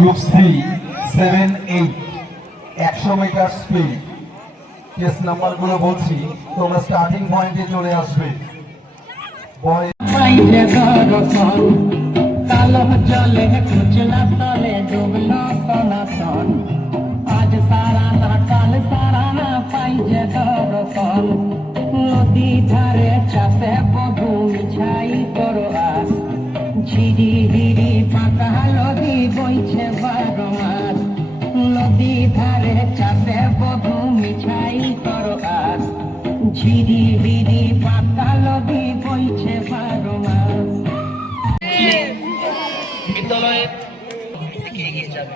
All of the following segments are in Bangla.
গ্রুপ 3 7 8 100 মিটার স্পিড কেস নাম্বারগুলো বলছি, তোমরা স্টার্টিং পয়েন্টে চলে আসবে। কালো জলে কুচলা তলে ডুবলো সনাতন, আজ সারা না কাল সারা না পাই যে দর্শন। নদী ধারে চাষে বধু মিছাই করো আস, ঝিরি ঝিরি পাকা নদী বইছে 12 মাস। নদী ধারে চাষে বধু মিছাই করো আস, ঝিরি ঝিরি পাকা নদী বইছে 12 মাস। বিদ্যালয়ে এগিয়ে যাবে,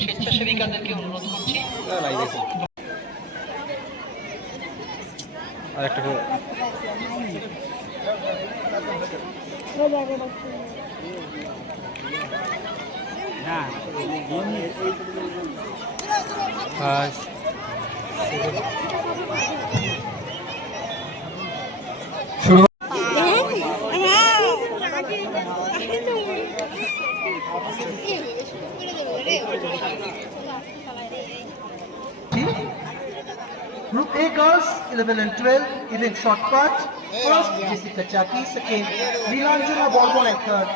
স্বেচ্ছাসেবিকাদেরকে অনুরোধ করছি। Group A girls 11 and 12 event short put. First Jessica Chaki, second Nilanjana Bormon and third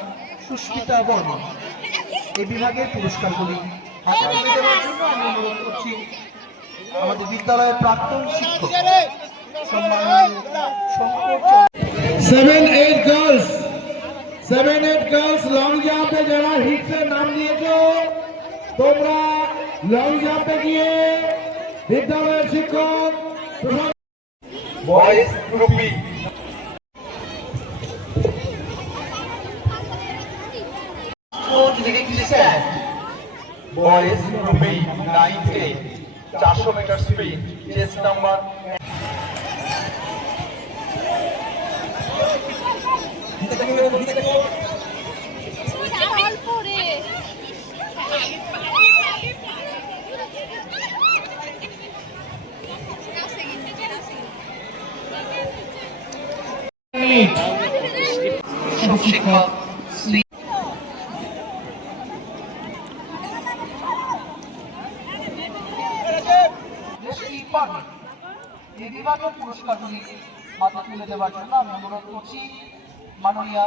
Sushmita Bormon. এই বিভাগের পুরস্কারগুলি হাতে তুলে দেওয়ার জন্য আমি অনুরোধ করছি আমাদের বিদ্যালয়ের প্রাক্তন শিক্ষক সম্মানীয় শঙ্কর। 7-8 গার্লস লং জাম্পে যারা হিটসে নাম দিয়েছো, তোমরা লং জাম্পে গিয়ে বিদ্যালয়ের শিক্ষক boys group B boys group B 9-8 400 metre speed চেস নাম্বার শিক্ষক এই বিভাগের পুরস্কারগুলি হাতে তুলে দেওয়ার জন্য আমি অনুরোধ করছি মাননীয়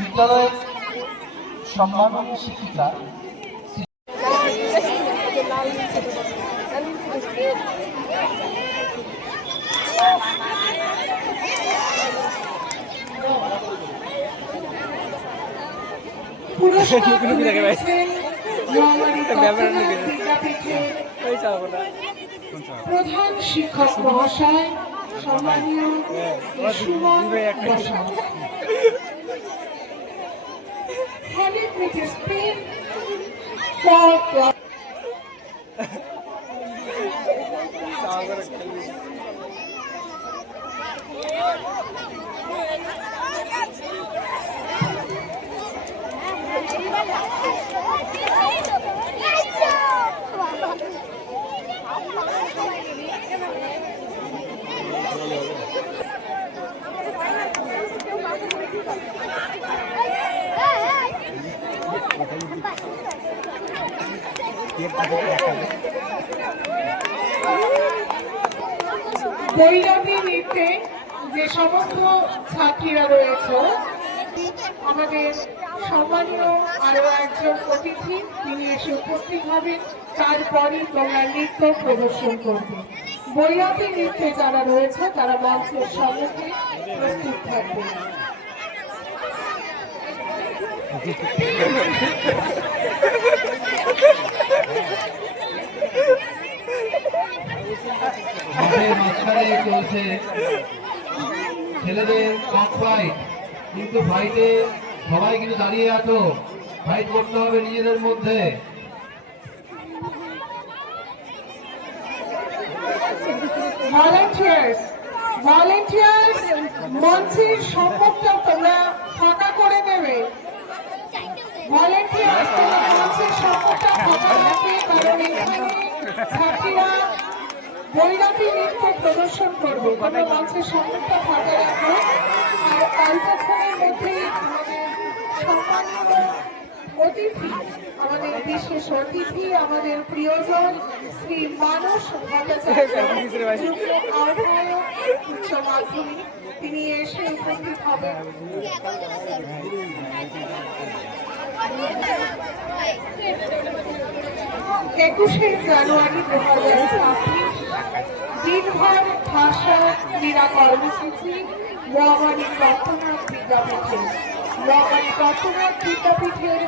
বিদ্যালয়ের সম্মাননীয় শিক্ষিকা প্রধান শিক্ষক মহাশয় সম্মানীয় Suman Basak, headed with his speed for বৈরাগী নৃত্যে যে সমস্ত ছাত্রীরা রয়েছে, আমাদের সম্মানীয় আরো একজন অতিথি তিনি এসে উপস্থিত হবেন, তারপরই তোমরা নৃত্য প্রদর্শন করবে। বৈরাগী নৃত্যে যারা রয়েছে তারা মঞ্চের সম্মুখে প্রস্তুত থাকবে। চলছে ছেলেদের কক ফাইট, কিন্তু ফাইটে সবাই কিন্তু দাঁড়িয়ে আছো, ফাইট করতে হবে নিজেদের মধ্যে। ভলেন্টিয়ার্স মঞ্চের সম্মুখটা তোমরা ফাঁকা করে দেবে। ভলেন্টিয়ার্স তোমরা মঞ্চের সম্মুখটা ফাঁকা রাখবে, কারণ এখানে ছাত্রীরা বৈরাগী নৃত্য প্রদর্শন করবে। তবে মঞ্চের সম্মুখটা ফাঁকা রাখবে। আর অল্পক্ষণের মধ্যেই আমাদের সম্মানীয় অতিথি, আমাদের বিশেষ অতিথি, আমাদের প্রিয়জন শ্রী মানস ভট্টাচার্য, যুগ্ম আহ্বায়ক উচ্চ মাধ্যমিক, তিনি এসে উপস্থিত হবেন। 21শে জানুয়ারি 2026 দিনভর ভাষা ক্রীড়া কর্মসূচি মহামারী তত্ত্বনাথ বিদ্যাপীঠে। মহামারী তত্ত্বনাথ বিদ্যাপীঠের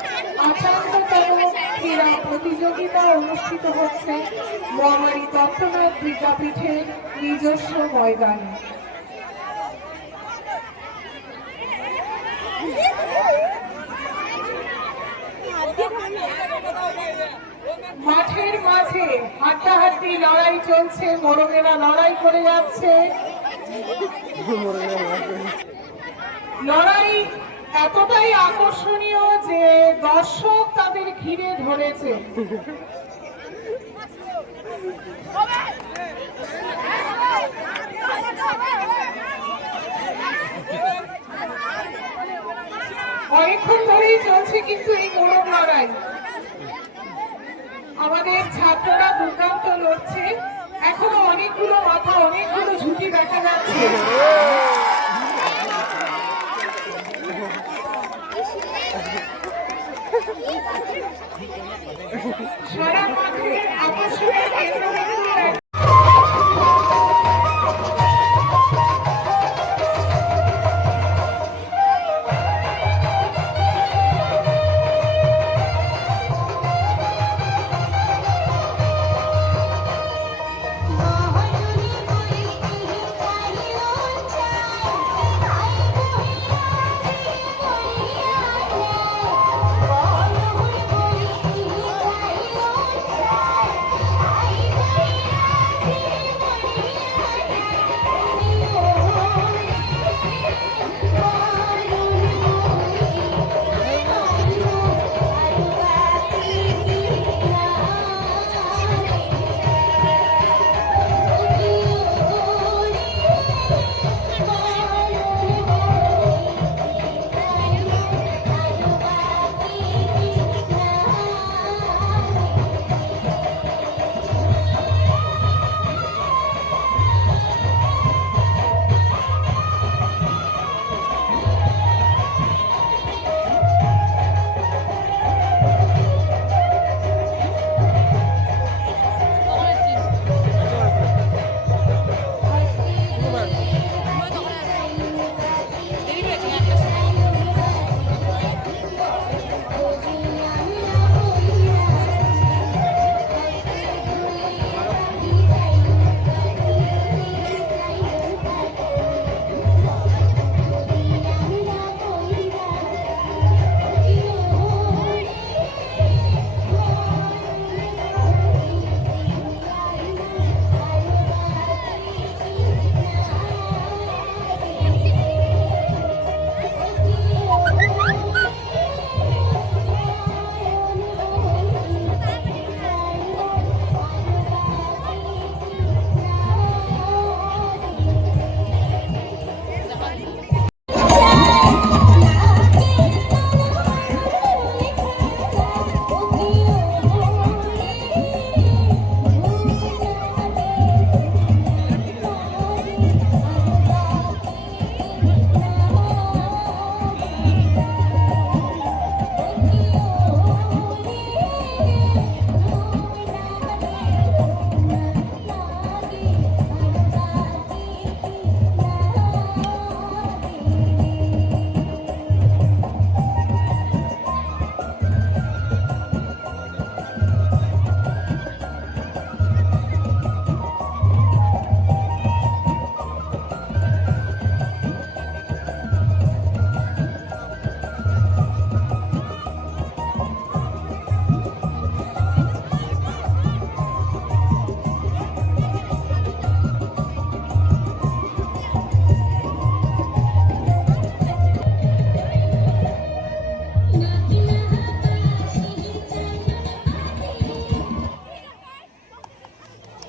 58তম ক্রীড়া প্রতিযোগিতা অনুষ্ঠিত হচ্ছে মহামারী তত্ত্বনাথ বিদ্যাপীঠের নিজস্ব ময়দানে। মাঠের মাঝে হাড্ডাহাড্ডি লড়াই চলছে, মোরগেরা লড়াই করে যাচ্ছে। লড়াই এতটাই আকর্ষণীয় যে দর্শক তাদের ঘিরে ধরেছে। অনেকক্ষণ ধরেই চলছে কিন্তু এই মোরগ লড়াই। আমাদের ছাত্ররা দুর্দান্ত লড়ছে। এখনো অনেকগুলো মাথা, অনেকগুলো ঝুঁকি দেখা যাচ্ছে। সারা মাঠের আকর্ষণের কেন্দ্রবিন্দু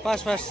পাস